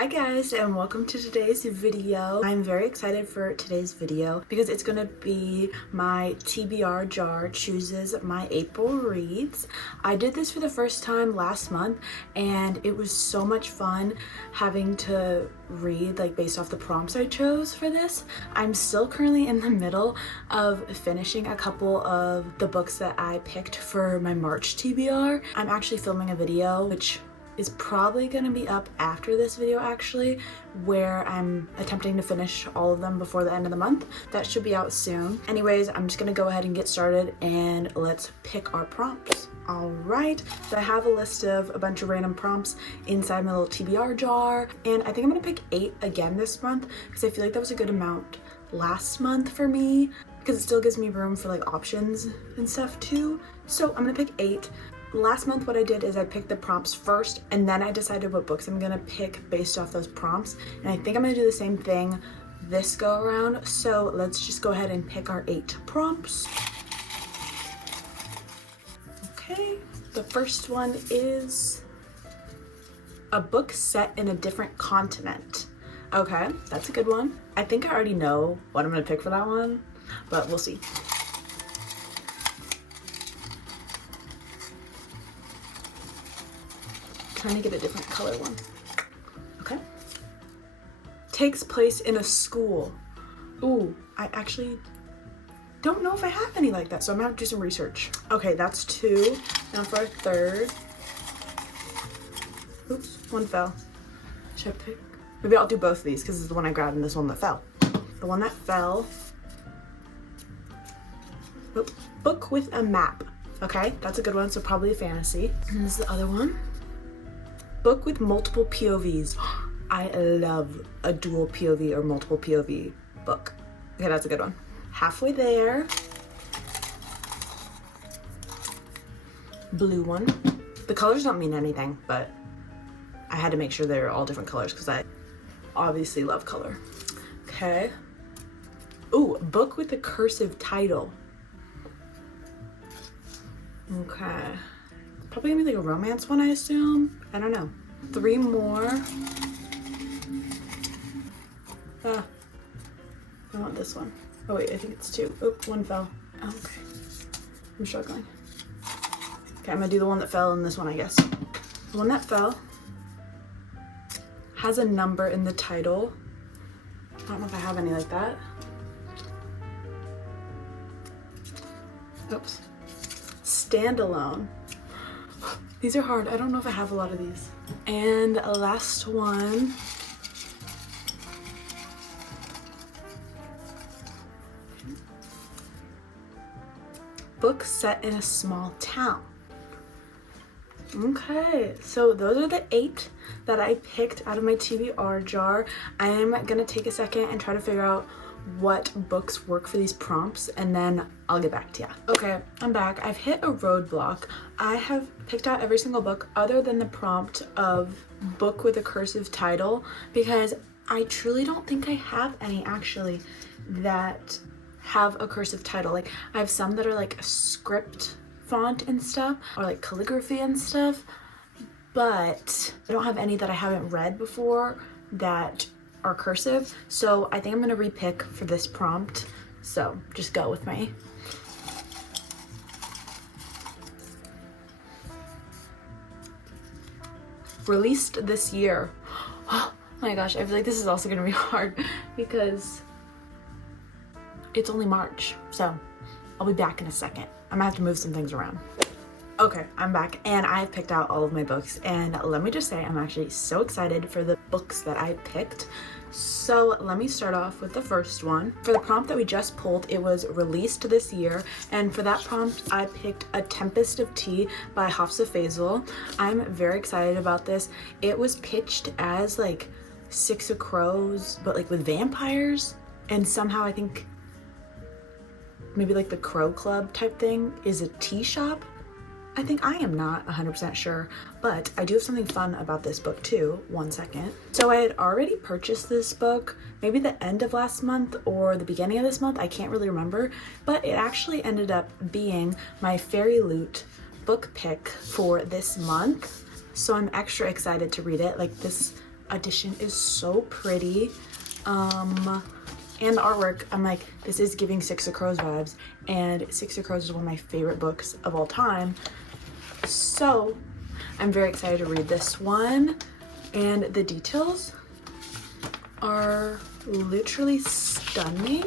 Hi guys, and welcome to today's video. I'm very excited for today's video because it's gonna be my TBR jar chooses my April reads. I did this for the first time last month and it was so much fun having to read like based off the prompts I chose for this. I'm still currently in the middle of finishing a couple of the books that I picked for my March TBR. I'm actually filming a video which is probably going to be up after this video actually, where I'm attempting to finish all of them before the end of the month. That should be out soon. Anyways, I'm just going to go ahead and get started and let's pick our prompts. Alright, so I have a list of a bunch of random prompts inside my little TBR jar, and I think I'm going to pick 8 again this month because I feel like that was a good amount last month for me because it still gives me room for like options and stuff too. So I'm going to pick 8. Last month what I did is I picked the prompts first and then I decided what books I'm gonna pick based off those prompts, and I think I'm gonna do the same thing this go around. So let's just go ahead and pick our 8 prompts. Okay, the first one is a book set in a different continent. Okay, that's a good one. I think I already know what I'm gonna pick for that one, but we'll see. Trying to get a different color one. Okay. Takes place in a school. Ooh, I actually don't know if I have any like that, so I'm gonna have to do some research. Okay, that's 2. Now for our third. Oops, one fell. Should I pick? Maybe I'll do both of these because this is the one I grabbed and this one that fell. The one that fell. Oh, book with a map. Okay, that's a good one, so probably a fantasy. And this is the other one. Book with multiple POVs. I love a dual POV or multiple POV book. Okay, that's a good one. Halfway there. Blue one. The colors don't mean anything, but I had to make sure they're all different colors because I obviously love color. Okay. Ooh, book with a cursive title. Okay. Probably gonna be like a romance one, I assume. I don't know. 3 more. I want this one. Oh wait, I think it's 2. Oop, 1 fell. Okay. I'm struggling. Okay, I'm gonna do the one that fell and this one, I guess. The one that fell has a number in the title. I don't know if I have any like that. Oops. Standalone. These are hard. I don't know if I have a lot of these. And a last one. Book set in a small town. Okay, so those are the 8 that I picked out of my TBR jar. I am gonna take a second and try to figure out what books work for these prompts and then I'll get back to ya. Okay, I'm back. I've hit a roadblock. I have picked out every single book other than the prompt of book with a cursive title because I truly don't think I have any actually that have a cursive title. Like I have some that are like a script font and stuff or like calligraphy and stuff, but I don't have any that I haven't read before that are cursive, so I think I'm gonna repick for this prompt, so just go with me. Released this year. Oh my gosh, I feel like this is also gonna be hard because it's only March, so I'll be back in a second. I'm gonna have to move some things around. Okay, I'm back and I've picked out all of my books, and let me just say I'm actually so excited for the books that I picked. So let me start off with the first one. For the prompt that we just pulled, it was released this year, and for that prompt I picked A Tempest of Tea by Hafsa Faizal. I'm very excited about this. It was pitched as like 6 of Crows but like with vampires, and somehow I think maybe like the Crow Club type thing is a tea shop. I think I am not 100% sure, but I do have something fun about this book too. 1 second. So I had already purchased this book maybe the end of last month or the beginning of this month, I can't really remember, but it actually ended up being my Fairy Loot book pick for this month. So I'm extra excited to read it. Like this edition is so pretty. And the artwork, I'm like, this is giving Six of Crows vibes, and Six of Crows is one of my favorite books of all time. So I'm very excited to read this one, and the details are literally stunning.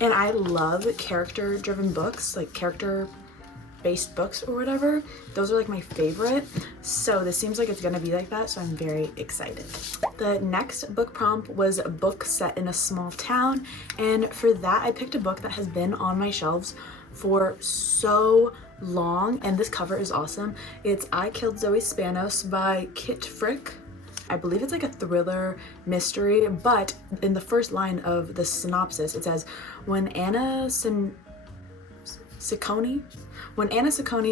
And I love character-driven books, like character-based books or whatever. Those are like my favorite. So this seems like it's gonna be like that, so I'm very excited. The next book prompt was a book set in a small town. And for that, I picked a book that has been on my shelves for so long. And this cover is awesome. It's I Killed Zoe Spanos by Kit Frick. I believe it's like a thriller mystery, but in the first line of the synopsis, it says, when Anna Ciccone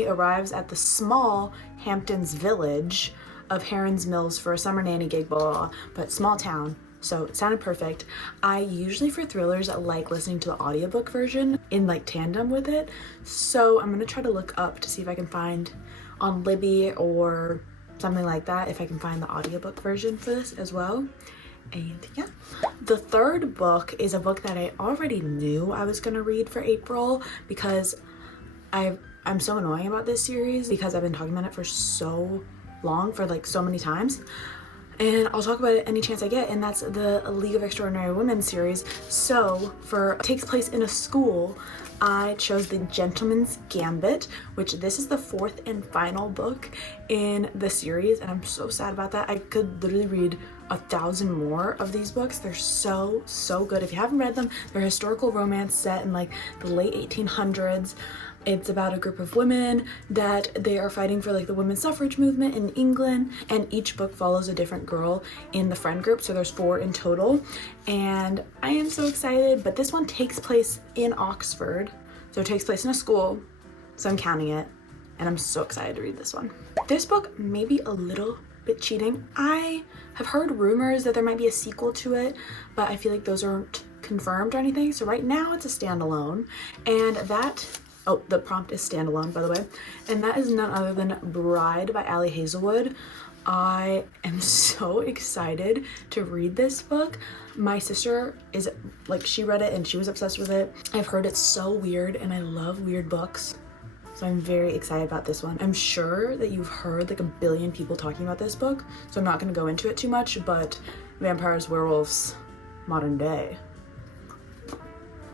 arrives at the small Hamptons village of Heron's Mills for a summer nanny gig, blah, blah, blah, but small town. So it sounded perfect. I usually for thrillers like listening to the audiobook version in like tandem with it. So I'm gonna try to look up to see if I can find on Libby or something like that, if I can find the audiobook version for this as well. And yeah, the third book is a book that I already knew I was gonna read for April, because I'm so annoying about this series because I've been talking about it for so long, for like so many times, and I'll talk about it any chance I get, and that's the League of Extraordinary Women series. So for takes place in a school, I chose the Gentlemens Gambit, which this is the fourth and final book in the series, and I'm so sad about that. I could literally read 1,000 more of these books. They're so good. If you haven't read them, they're historical romance set in like the late 1800s. It's about a group of women that they are fighting for like the women's suffrage movement in England, and each book follows a different girl in the friend group, so there's 4 in total, and I am so excited. But this one takes place in Oxford, so it takes place in a school, so I'm counting it, and I'm so excited to read this one. This book may be a little bit cheating. I have heard rumors that there might be a sequel to it, but I feel like those aren't confirmed or anything, so right now it's a standalone, and that, oh, the prompt is standalone, by the way, and that is none other than Bride by Ali Hazelwood. I am so excited to read this book. My sister is like, she read it and she was obsessed with it. I've heard it's so weird, and I love weird books, so I'm very excited about this one. I'm sure that you've heard like a billion people talking about this book, so I'm not going to go into it too much, but vampires, werewolves, modern day,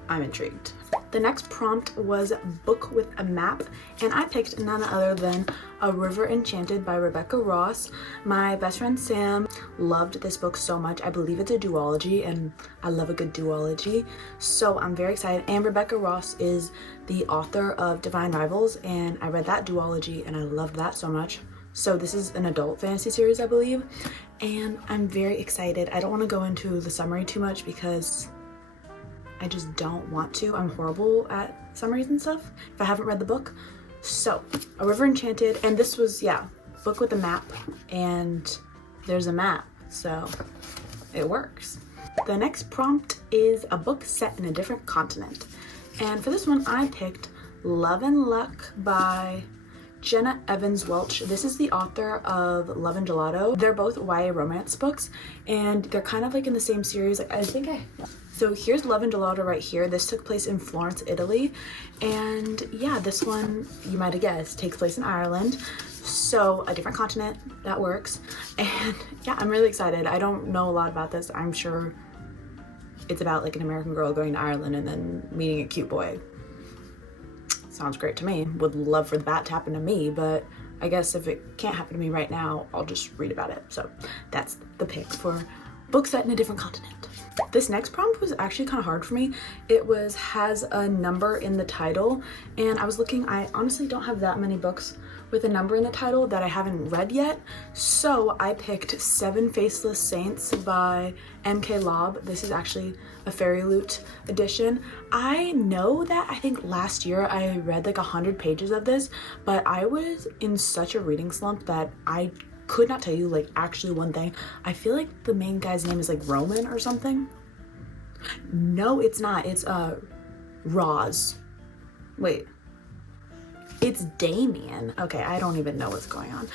I'm intrigued. The next prompt was book with a map, and I picked none other than A River Enchanted by Rebecca Ross. My best friend Sam loved this book so much. I believe it's a duology, and I love a good duology, so I'm very excited. And Rebecca Ross is the author of Divine Rivals, and I read that duology and I loved that so much. So this is an adult fantasy series, I believe, and I'm very excited. I don't want to go into the summary too much because I just don't want to. I'm horrible at summaries and stuff if I haven't read the book. So, A River Enchanted, and this was, yeah, book with a map, and there's a map, so it works. The next prompt is a book set in a different continent, and for this one I picked Love and Luck by Jenna Welch. This is the author of Love and Gelato. They're both YA romance books, and they're kind of like in the same series. So here's Love and Gelato right here. This took place in Florence, Italy. And yeah, this one, you might have guessed, takes place in Ireland. So a different continent, that works. And yeah, I'm really excited. I don't know a lot about this. I'm sure it's about like an American girl going to Ireland and then meeting a cute boy. Sounds great to me. Would love for that to happen to me, but I guess if it can't happen to me right now, I'll just read about it. So that's the pick for book set in a different continent. This next prompt was actually kind of hard for me. It has a number in the title, and I was looking, I honestly don't have that many books with a number in the title that I haven't read yet, so I picked 7 Faceless Saints by M.K. Lobb. This is actually a Fairy Loot edition. I know that I think last year I read like 100 pages of this, but I was in such a reading slump that I could not tell you like actually one thing. I feel like the main guy's name is like Roman or something. No, it's not. It's Roz. Wait. It's Damien. Okay, I don't even know what's going on.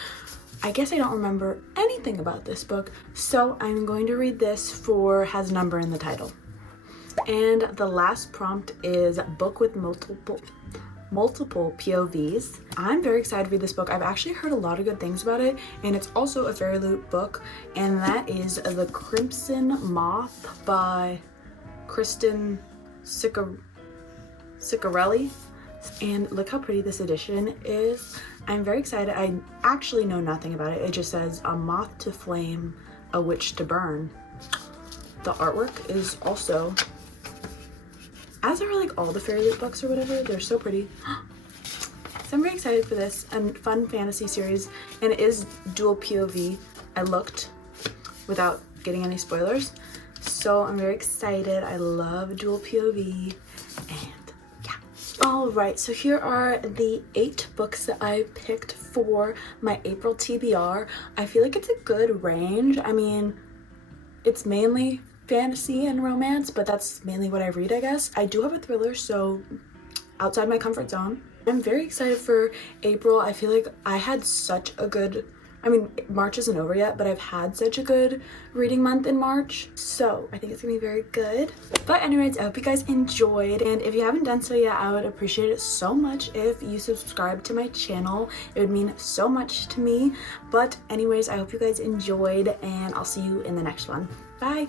I guess I don't remember any anything about this book, so I'm going to read this for has number in the title. And the last prompt is book with multiple POVs. I'm very excited to read this book. I've actually heard a lot of good things about it, and it's also a fairy loot book, and that is The Crimson Moth by Kristen Ciccarelli. And look how pretty this edition is. I'm very excited. I actually know nothing about it. It just says a moth to flame, a witch to burn. The artwork is also, as are like all the fairy loot books or whatever, they're so pretty. So I'm very excited for this and fun fantasy series, and it is dual POV. I looked without getting any spoilers, so I'm very excited. I love dual POV, and yeah. All right, so here are the 8 books that I picked for my April TBR. I feel like it's a good range. I mean, it's mainly fantasy and romance, but that's mainly what I read, I guess. I do have a thriller, so outside my comfort zone. I'm very excited for April. I feel like I had such a good, I mean, March isn't over yet, but I've had such a good reading month in March, so I think it's gonna be very good. But anyways, I hope you guys enjoyed, and if you haven't done so yet, I would appreciate it so much if you subscribe to my channel. It would mean so much to me. But anyways, I hope you guys enjoyed, and I'll see you in the next one. Bye!